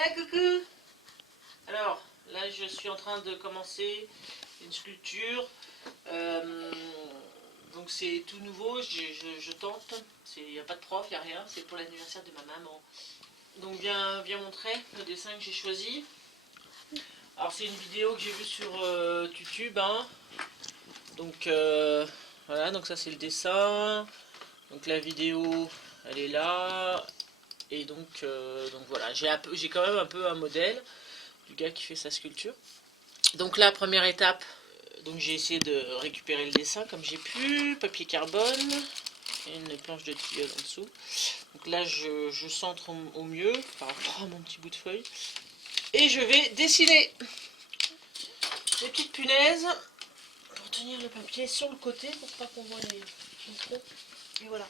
Ah coucou. Alors là je suis en train de commencer une sculpture. Donc c'est tout nouveau, je tente. Il n'y a pas de prof, il n'y a rien, c'est pour l'anniversaire de ma maman. Donc viens montrer le dessin que j'ai choisi. Alors c'est une vidéo que j'ai vue sur YouTube. Hein. Donc voilà, donc ça c'est le dessin. Donc la vidéo elle est là. Et donc voilà, j'ai quand même un peu un modèle du gars qui fait sa sculpture. Donc là, première étape, donc j'ai essayé de récupérer le dessin comme j'ai pu, papier carbone, et une planche de tilleul en dessous. Donc là, je centre au mieux par rapport à mon petit bout de feuille. Et je vais dessiner des petites punaises pour tenir le papier sur le côté pour pas qu'on voit les trous. Et voilà.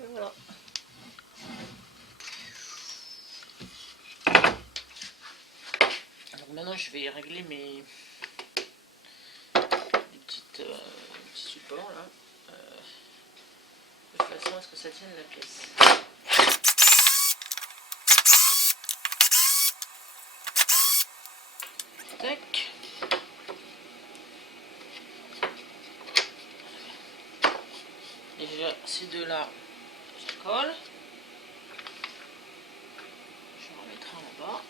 Et voilà. Alors maintenant, je vais régler mes petits supports là, de façon à ce que ça tienne la pièce. Tac. Déjà ces deux là, je colle. Je vais en remettre un là-bas.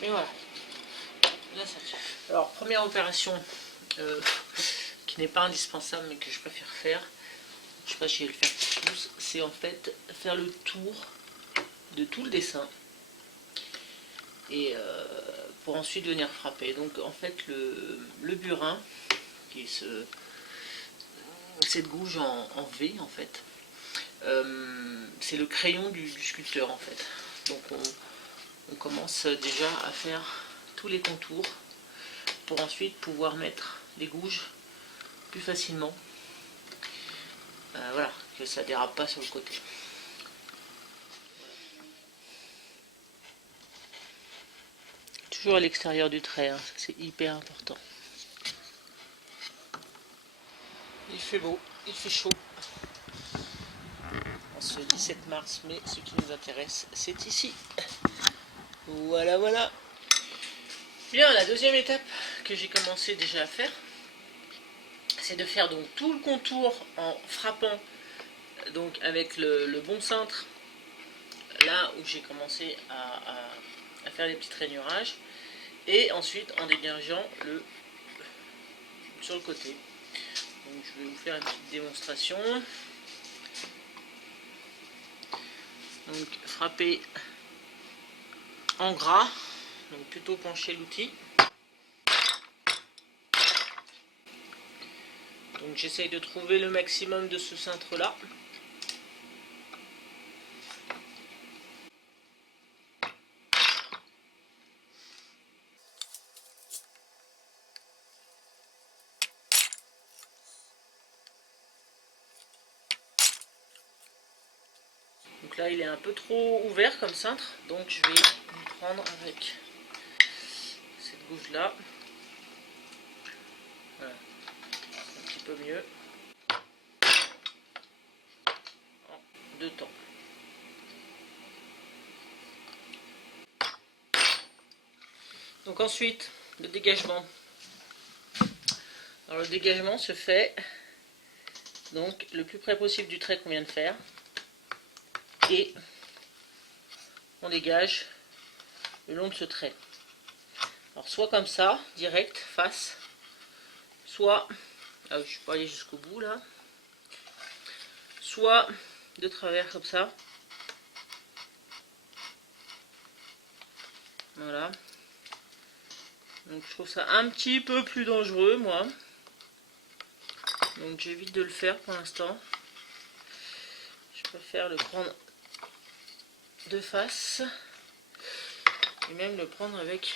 Et voilà. Là ça tient. Alors première opération qui n'est pas indispensable mais que je préfère faire, je sais pas si je vais le faire pour tous, c'est en fait faire le tour de tout le dessin et pour ensuite venir frapper. Donc en fait le burin qui est cette gouge en V en fait, c'est le crayon du sculpteur en fait. Donc on commence déjà à faire tous les contours pour ensuite pouvoir mettre les gouges plus facilement. Voilà, que ça dérape pas sur le côté. Toujours à l'extérieur du trait, hein, c'est hyper important. Il fait beau, il fait chaud. En ce 17 mars, mais ce qui nous intéresse, c'est ici. Voilà, voilà. Bien, la deuxième étape que j'ai commencé déjà à faire, c'est de faire donc tout le contour en frappant donc avec le bon cintre, là où j'ai commencé à faire les petits rainurages, et ensuite en dégageant sur le côté. Donc je vais vous faire une petite démonstration. Donc frapper en gras, donc plutôt pencher l'outil. Donc j'essaye de trouver le maximum de ce cintre là. Donc là il est un peu trop ouvert comme cintre, donc je vais le prendre avec cette gouge là. Voilà, un petit peu mieux. En deux temps. Donc ensuite, le dégagement. Alors le dégagement se fait donc le plus près possible du trait qu'on vient de faire. Et on dégage le long de ce trait. Alors soit comme ça, direct, face, soit, je ne suis pas allé jusqu'au bout là, soit de travers comme ça. Voilà. Donc je trouve ça un petit peu plus dangereux moi. Donc j'évite de le faire pour l'instant. Je préfère le prendre de face. Et même le prendre avec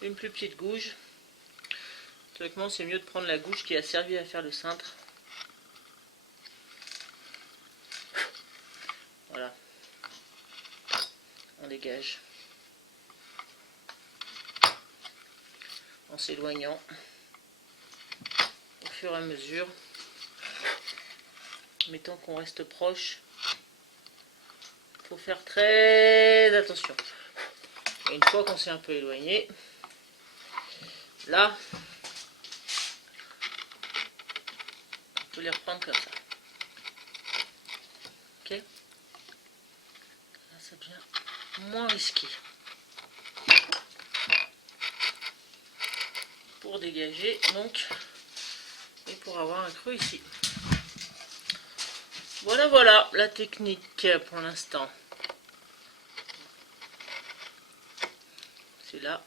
une plus petite gouge. Théoriquement c'est mieux de prendre la gouge qui a servi à faire le cintre. on dégage en s'éloignant au fur et à mesure, mais tant qu'on reste proche, il faut faire très attention. Et une fois qu'on s'est un peu éloigné, là, on peut les reprendre comme ça. Ok, là ça devient moins risqué. Pour dégager donc, et pour avoir un creux ici. Voilà la technique pour l'instant. C'est là.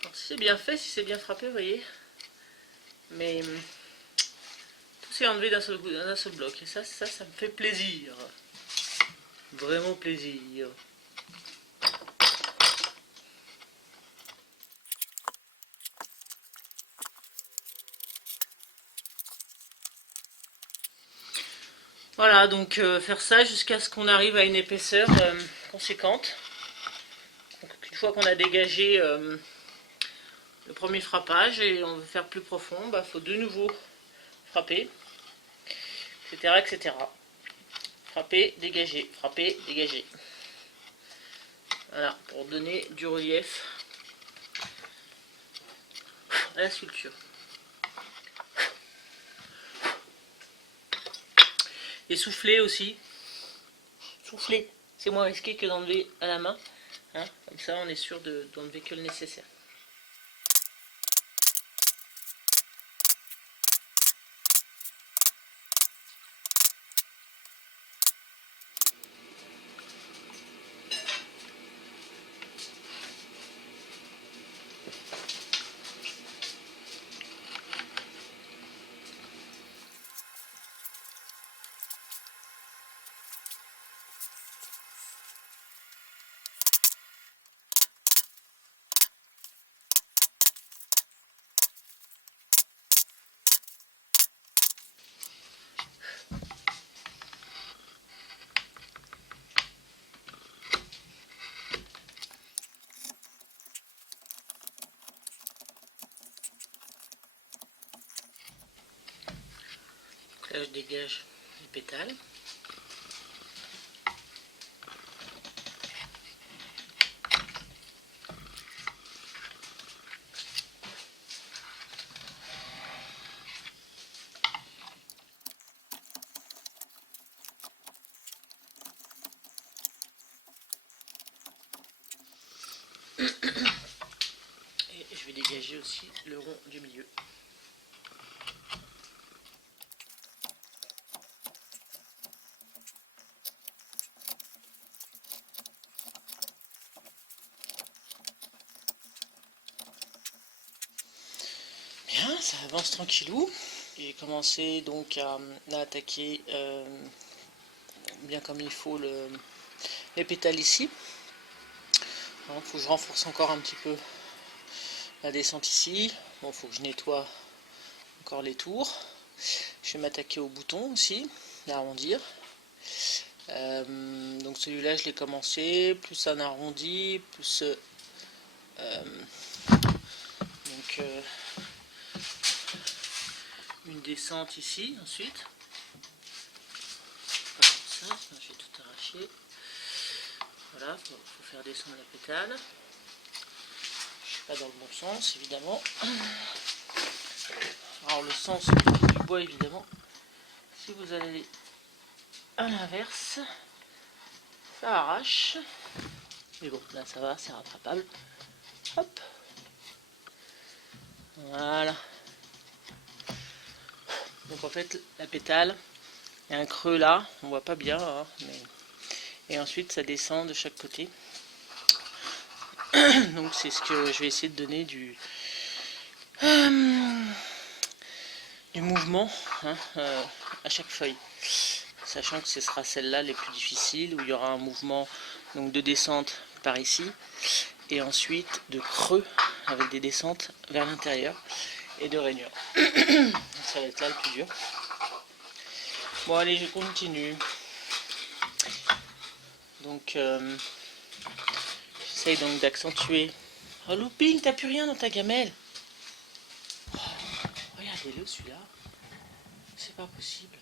Alors, si c'est bien fait, si c'est bien frappé, vous voyez. Mais tout s'est enlevé d'un seul bloc. Et ça me fait plaisir. Vraiment plaisir. Voilà, donc faire ça jusqu'à ce qu'on arrive à une épaisseur conséquente. Donc, une fois qu'on a dégagé le premier frappage et on veut faire plus profond, il faut de nouveau frapper, etc., etc. Frapper, dégager, frapper, dégager. Voilà, pour donner du relief à la sculpture. Et souffler aussi. Souffler, c'est moins risqué que d'enlever à la main. Hein, comme ça, on est sûr d'enlever que le nécessaire. Là, je dégage les pétales. Et je vais dégager aussi le rond du milieu. Bien, ça avance tranquillou. J'ai commencé donc à attaquer bien comme il faut les pétales ici. Il faut que je renforce encore un petit peu la descente ici. Bon, il faut que je nettoie encore les tours. Je vais m'attaquer au bouton aussi, l'arrondir. Donc celui-là je l'ai commencé, plus un arrondi, plus donc une descente ici ensuite. Pas comme ça, sinon je vais tout arracher. Voilà, faut faire descendre la pétale. Je suis pas dans le bon sens évidemment. Alors le sens du bois évidemment, si vous allez à l'inverse, ça arrache. Mais bon, là ça va, c'est rattrapable. Hop. Voilà. Donc en fait, la pétale, il y a un creux là, on voit pas bien, hein, mais... et ensuite ça descend de chaque côté. Donc c'est ce que je vais essayer de donner du mouvement, hein, à chaque feuille. Sachant que ce sera celle-là les plus difficiles, où il y aura un mouvement donc, de descente par ici, et ensuite de creux avec des descentes vers l'intérieur et de rainures. Ça va être là le plus dur. Bon allez, je continue. Donc J'essaye donc d'accentuer. Oh Looping, t'as plus rien dans ta gamelle. Oh, regardez-le celui-là. C'est pas possible.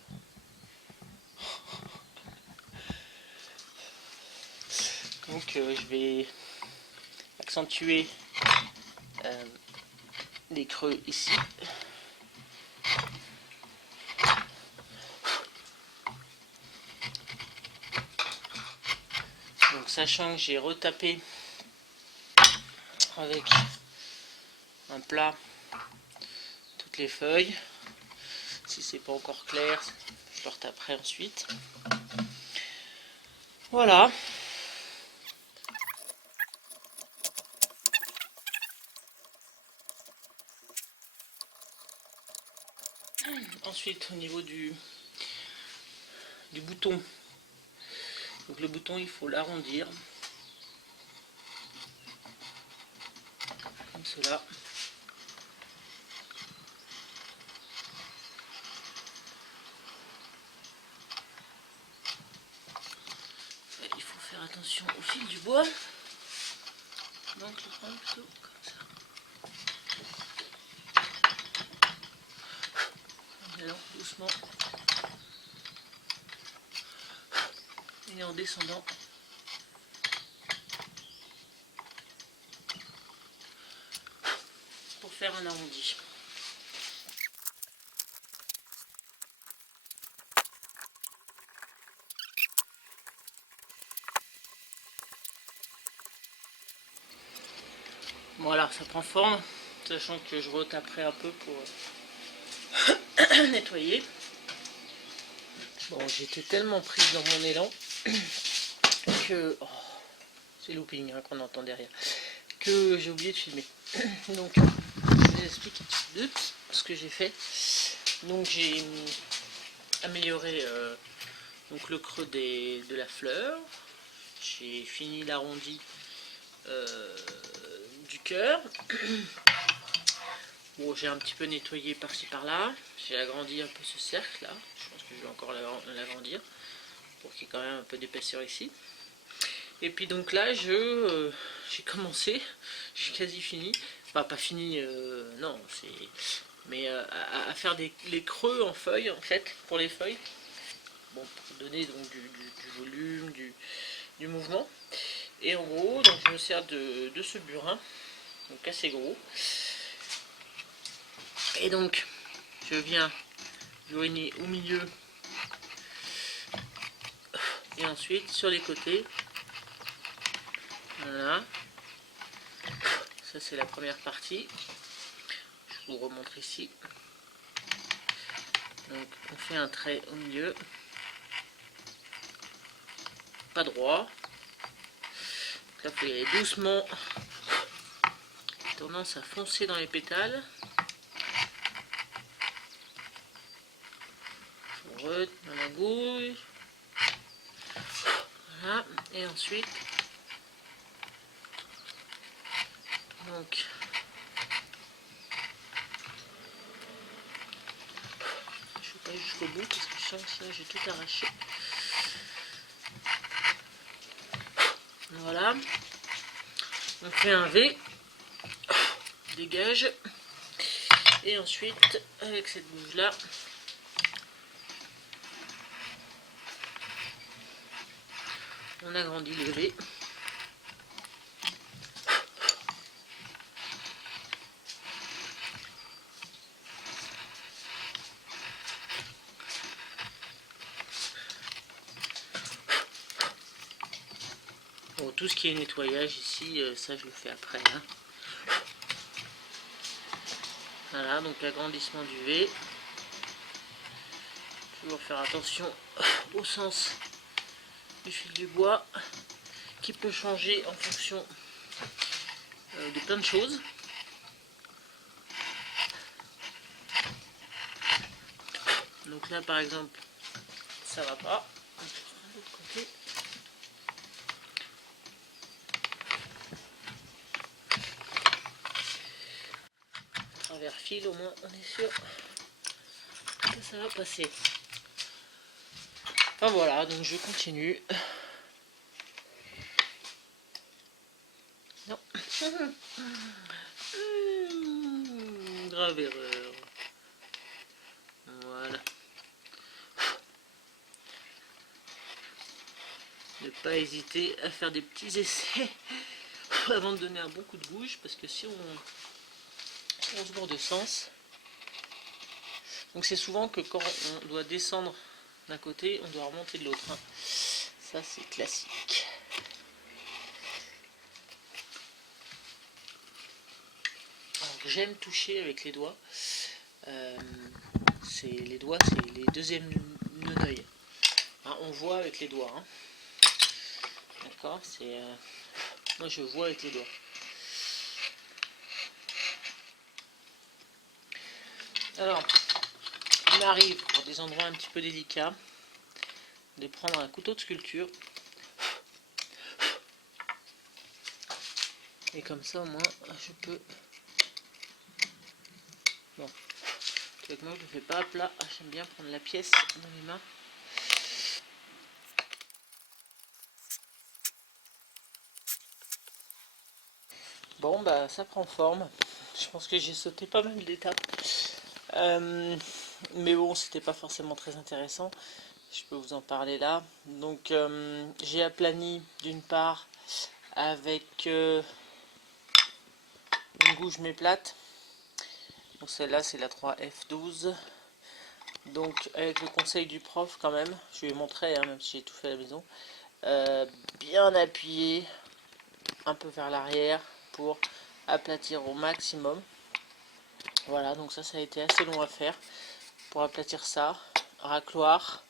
Donc je vais accentuer les creux ici. Donc sachant que j'ai retapé avec un plat toutes les feuilles, si c'est pas encore clair, je le retaperai ensuite. Voilà. Ensuite au niveau du bouton, donc le bouton il faut l'arrondir comme cela. Il faut faire attention au fil du bois, donc le prendre plutôt comme ça. En allant doucement et en descendant. Pour faire un arrondi. Voilà, ça prend forme, sachant que je retaperai un peu pour nettoyer. Bon, j'étais tellement prise dans mon élan que... Oh, c'est Looping hein, qu'on entend derrière. Que j'ai oublié de filmer. Donc, je vous explique ce que j'ai fait. Donc, j'ai amélioré donc le creux de la fleur. J'ai fini l'arrondi du cœur. Bon, j'ai un petit peu nettoyé par-ci par-là. J'ai agrandi un peu ce cercle là. Je pense que je vais encore l'agrandir pour qu'il y ait quand même un peu d'épaisseur ici. Et puis donc là, j'ai commencé, j'ai quasi fini. Enfin, pas fini, non, mais à faire les creux en feuilles en fait pour les feuilles. Bon, pour donner donc du volume, du mouvement. Et en gros, donc je me sers de ce burin, donc assez gros. Et donc, je viens buriner au milieu et ensuite sur les côtés. Voilà. Ça c'est la première partie. Je vous remontre ici. Donc on fait un trait au milieu. Pas droit. Donc là, il faut y aller doucement. Tendance à foncer dans les pétales. Dans la gouille. Voilà. Et ensuite, donc, je ne vais pas jusqu'au bout parce que je sens que là j'ai tout arraché. Voilà. On fait un V. Dégage. Et ensuite, avec cette bouche là, on agrandit le V. Bon, tout ce qui est nettoyage ici, ça je le fais après. Hein. Voilà, donc agrandissement du V. Toujours faire attention au sens du fil du bois qui peut changer en fonction de plein de choses. Donc là par exemple ça va pas. De l'autre côté. Travers fil au moins on est sûr que ça va passer. Enfin voilà, donc je continue. Grave erreur. Voilà. Ne pas hésiter à faire des petits essais avant de donner un bon coup de bouche, parce que si on se bourre de sens, donc c'est souvent que quand on doit descendre d'un côté, on doit remonter de l'autre. Hein. Ça c'est classique. J'aime toucher avec les doigts. Les doigts, c'est les deuxièmes neneuils. Hein, on voit avec les doigts. Hein. D'accord, c'est moi je vois avec les doigts. Alors, il m'arrive pour des endroits un petit peu délicats de prendre un couteau de sculpture. Et comme ça au moins je peux. Bon, avec moi je ne fais pas à plat. J'aime bien prendre la pièce dans les mains. Bon bah ça prend forme. Je pense que j'ai sauté pas mal d'étapes. Mais bon, c'était pas forcément très intéressant. Je peux vous en parler là. Donc j'ai aplani d'une part avec une gouge mais plate. Donc celle-là c'est la 3F12. Donc avec le conseil du prof quand même, je lui ai montré, hein, même si j'ai tout fait à la maison, bien appuyé un peu vers l'arrière pour aplatir au maximum. Voilà, donc ça a été assez long à faire pour aplatir ça, racloir,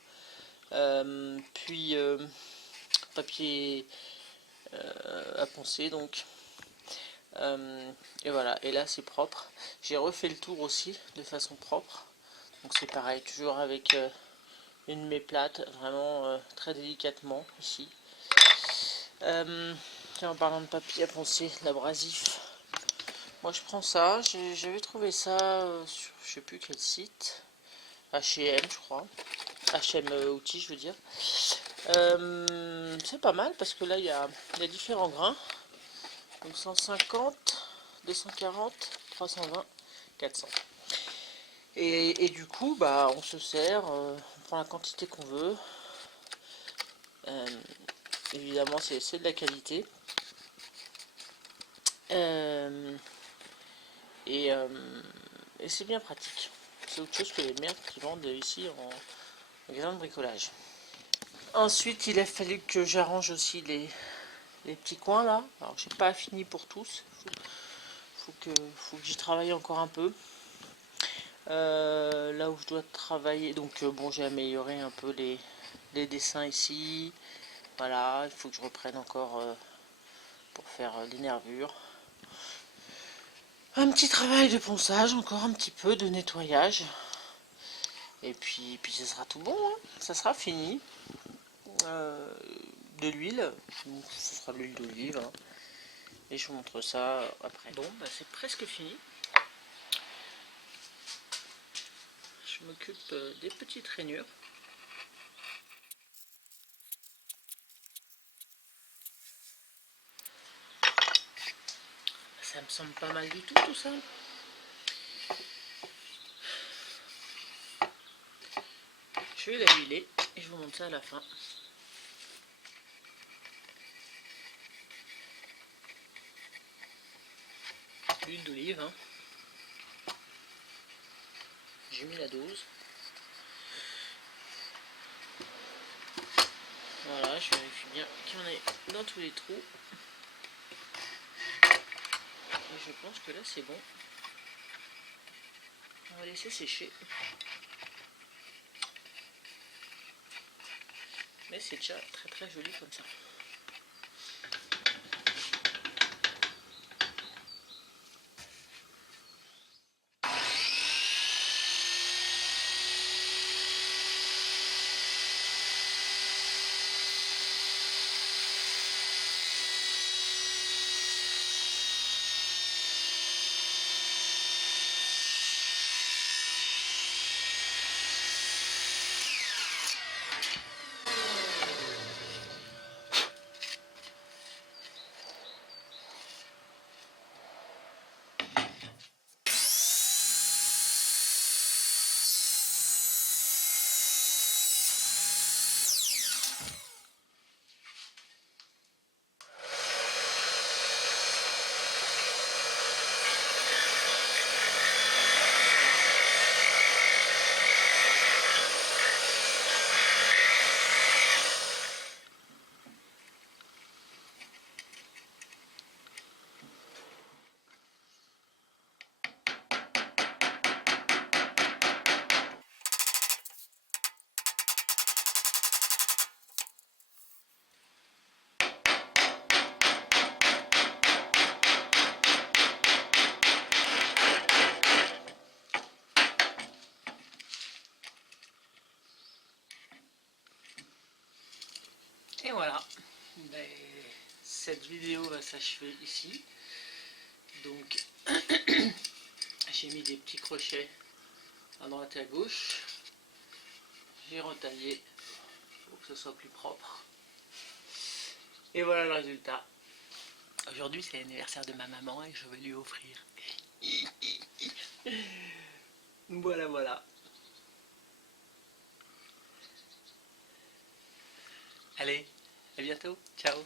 puis papier à poncer donc. Et voilà, et là c'est propre. J'ai refait le tour aussi de façon propre. Donc c'est pareil, toujours avec une mets plate, vraiment très délicatement ici. En parlant de papier à poncer, l'abrasif. Moi je prends ça, j'avais trouvé ça sur je sais plus quel site. H&M je crois. H&M outils je veux dire. C'est pas mal parce que là il y a différents grains. Donc 150, 240, 320, 400. Et du coup, bah, on se sert, on prend la quantité qu'on veut. Évidemment, c'est de la qualité. Et c'est bien pratique. C'est autre chose que les merdes qui vendent ici en magasin de bricolage. Ensuite, il a fallu que j'arrange aussi les petits coins là. Alors, j'ai pas fini pour tous. Faut que j'y travaille encore un peu. Là où je dois travailler, donc bon, j'ai amélioré un peu les dessins ici. Voilà, il faut que je reprenne encore pour faire les nervures. Un petit travail de ponçage, encore un petit peu de nettoyage. Et puis ça sera tout bon, hein. Ça sera fini. De l'huile, ce sera de l'huile d'olive. Hein. Et je vous montre ça après. Bon, bah c'est presque fini. Je m'occupe des petites rainures. Ça me semble pas mal du tout ça. Je vais la huiler et je vous montre ça à la fin. L'huile d'olive, hein. J'ai mis la dose. Voilà, je vérifie bien qu'il y en ait dans tous les trous. Et je pense que là c'est bon. On va laisser sécher. Mais c'est déjà très très joli comme ça. cette vidéo va s'achever ici. Donc j'ai mis des petits crochets à droite et à gauche. J'ai retaillé pour que ce soit plus propre. Et voilà le résultat. Aujourd'hui c'est l'anniversaire de ma maman et je vais lui offrir. Voilà, voilà. Allez, à bientôt. Ciao.